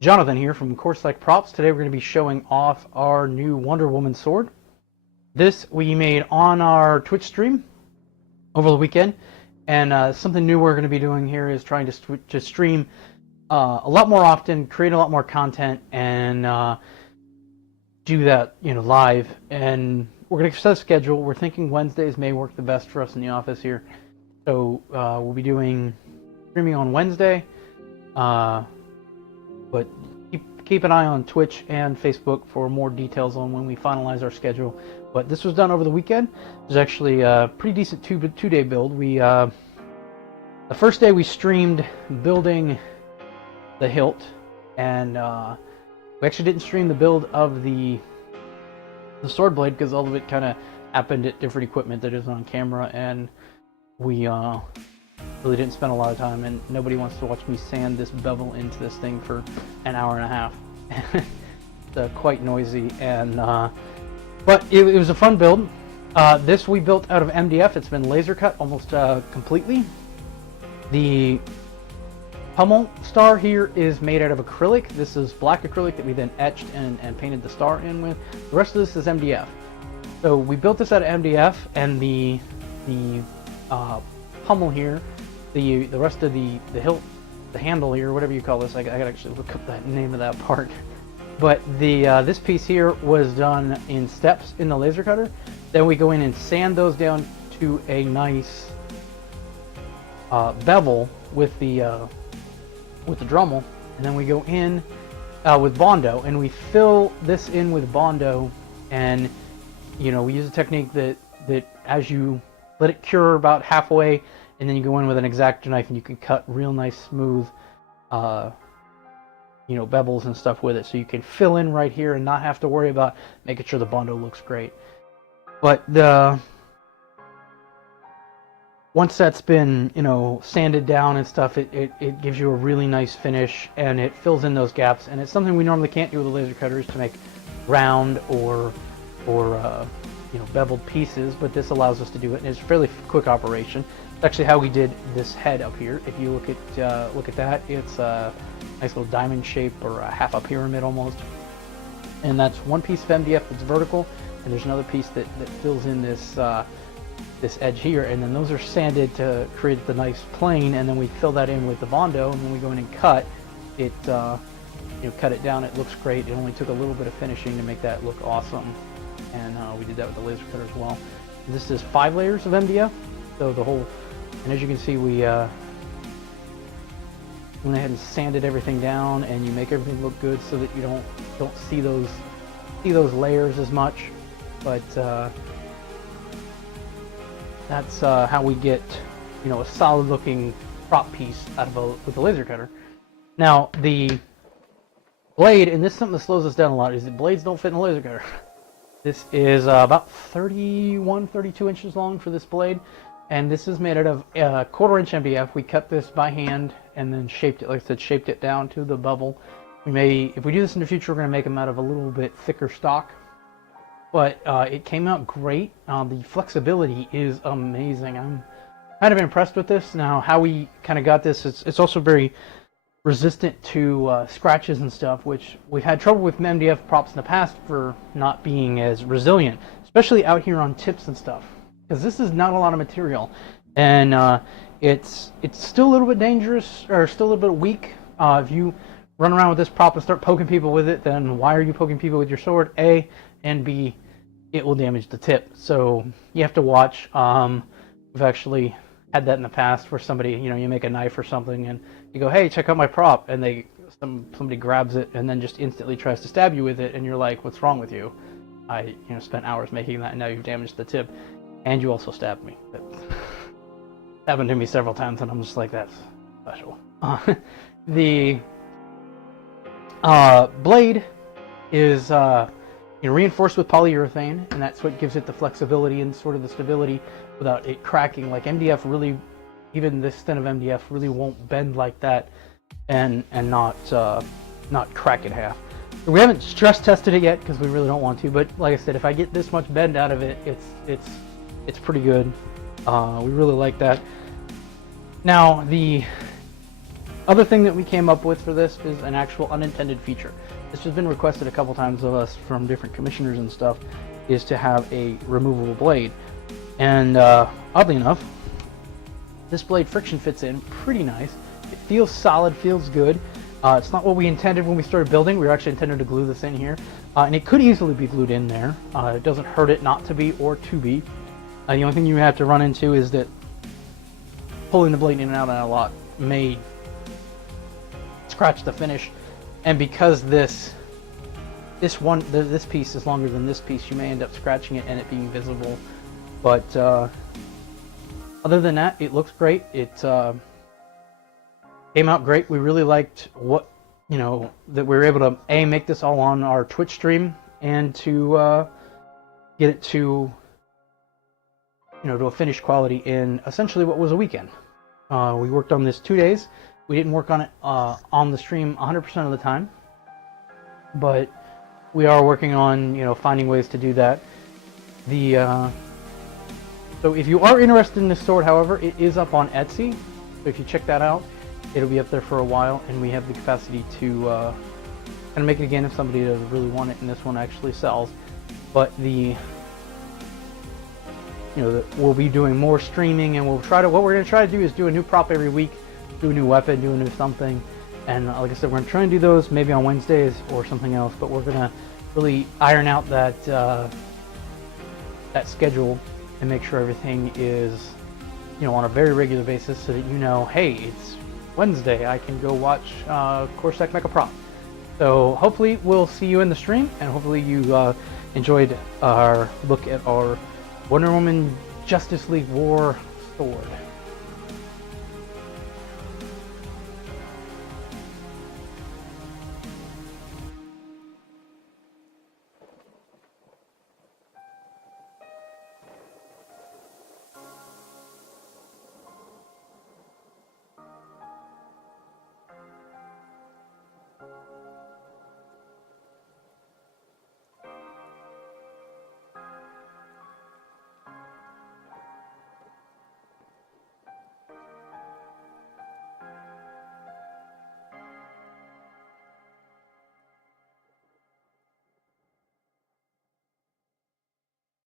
Jonathan here from Corselect Props. Today we're going to be showing off our new Wonder Woman sword. This we made on our Twitch stream over the weekend, and something new we're going to be doing here is trying to stream a lot more often, create a lot more content, and do that live. And we're going to set a schedule. We're thinking Wednesdays may work the best for us in the office here, so we'll be doing streaming on Wednesday. But keep an eye on Twitch and Facebook for more details on when we finalize our schedule. But this was done over the weekend. It was actually a pretty decent two-day build. The first day we streamed building the hilt, and we actually didn't stream the build of the sword blade because all of it kind of happened at different equipment that is on camera, and we really didn't spend a lot of time, and nobody wants to watch me sand this bevel into this thing for an hour and a half. It's quite noisy, and but it was a fun build. This we built out of MDF. It's been laser cut almost completely. The pommel star here is made out of acrylic. This is black acrylic that we then etched and painted the star in with. The rest of this is MDF. So we built this out of MDF, and the pommel here, the rest of the hilt, the handle here, whatever you call this, I gotta actually look up the name of that part. But this piece here was done in steps in the laser cutter. Then we go in and sand those down to a nice bevel with the Dremel, and then we go in with Bondo, and we fill this in with Bondo, and we use a technique that as you let it cure about halfway, and then you go in with an X-Acto knife and you can cut real nice smooth bevels and stuff with it, so you can fill in right here and not have to worry about making sure the Bondo looks great. But once that's been sanded down and stuff, it gives you a really nice finish, and it fills in those gaps, and it's something we normally can't do with a laser cutter, is to make round or beveled pieces, but this allows us to do it, and it's a fairly quick operation. It's actually how we did this head up here. If you look at that, it's a nice little diamond shape, or a half a pyramid almost, and that's one piece of MDF that's vertical, and there's another piece that fills in this this edge here, and then those are sanded to create the nice plane, and then we fill that in with the Bondo, and then we go in and cut it, cut it down. It looks great. It only took a little bit of finishing to make that look awesome, and we did that with the laser cutter as well. This is 5 layers of MDF, so the whole, and as you can see, we went ahead and sanded everything down, and you make everything look good so that you don't see those layers as much, but that's how we get a solid looking prop piece out of with a laser cutter. Now the blade, and this is something that slows us down a lot, is that blades don't fit in a laser cutter. This is about 32 inches long for this blade, and this is made out of 1/4 inch MDF. We cut this by hand and then shaped it, like I said, shaped it down to the bevel. If we do this in the future, we're going to make them out of a little bit thicker stock. But it came out great. The flexibility is amazing. I'm kind of impressed with this. Now, how we kind of got this, it's also very resistant to scratches and stuff, which we've had trouble with MDF props in the past for not being as resilient, especially out here on tips and stuff, because this is not a lot of material, and it's still a little bit dangerous, or still a little bit weak. If you run around with this prop and start poking people with it, then why are you poking people with your sword? A, and B, it will damage the tip. So you have to watch. We've actually had that in the past where somebody, you make a knife or something and you go, hey, check out my prop, and somebody grabs it and then just instantly tries to stab you with it, and you're like, what's wrong with you? I spent hours making that, and now you've damaged the tip, and you also stabbed me. That happened to me several times, and I'm just like, that's special. The blade is reinforced with polyurethane, and that's what gives it the flexibility and sort of the stability without it cracking. Like MDF really, even this thin of MDF really won't bend like that and not crack in half. We haven't stress tested it yet because we really don't want to, but like I said, if I get this much bend out of it, it's pretty good. We really like that. Now the other thing that we came up with for this is an actual unintended feature. This has been requested a couple times of us from different commissioners and stuff, is to have a removable blade. And oddly enough, this blade friction fits in pretty nice. It feels solid, feels good. It's not what we intended when we started building. We were actually intended to glue this in here. And it could easily be glued in there. It doesn't hurt it not to be or to be. The only thing you have to run into is that pulling the blade in and out of that lot may scratch the finish. And because this piece is longer than this piece, you may end up scratching it and it being visible. But other than that, it looks great. It came out great. We really liked what, that we were able to make this all on our Twitch stream and to get it to to a finished quality in essentially what was a weekend. We worked on this 2 days. We didn't work on it on the stream 100% of the time, but we are working on finding ways to do that. So if you are interested in this sword, however, it is up on Etsy. So if you check that out, it'll be up there for a while, and we have the capacity to kind of make it again if somebody does really want it, and this one actually sells. But we'll be doing more streaming, and what we're going to try to do is do a new prop every week, do a new weapon, do a new something. And like I said, we're going to try and do those maybe on Wednesdays or something else, but we're going to really iron out that that schedule and make sure everything is on a very regular basis, so that hey, it's Wednesday, I can go watch Corsac Mecha Prop. So hopefully we'll see you in the stream, and hopefully you enjoyed our look at our Wonder Woman Justice League War sword.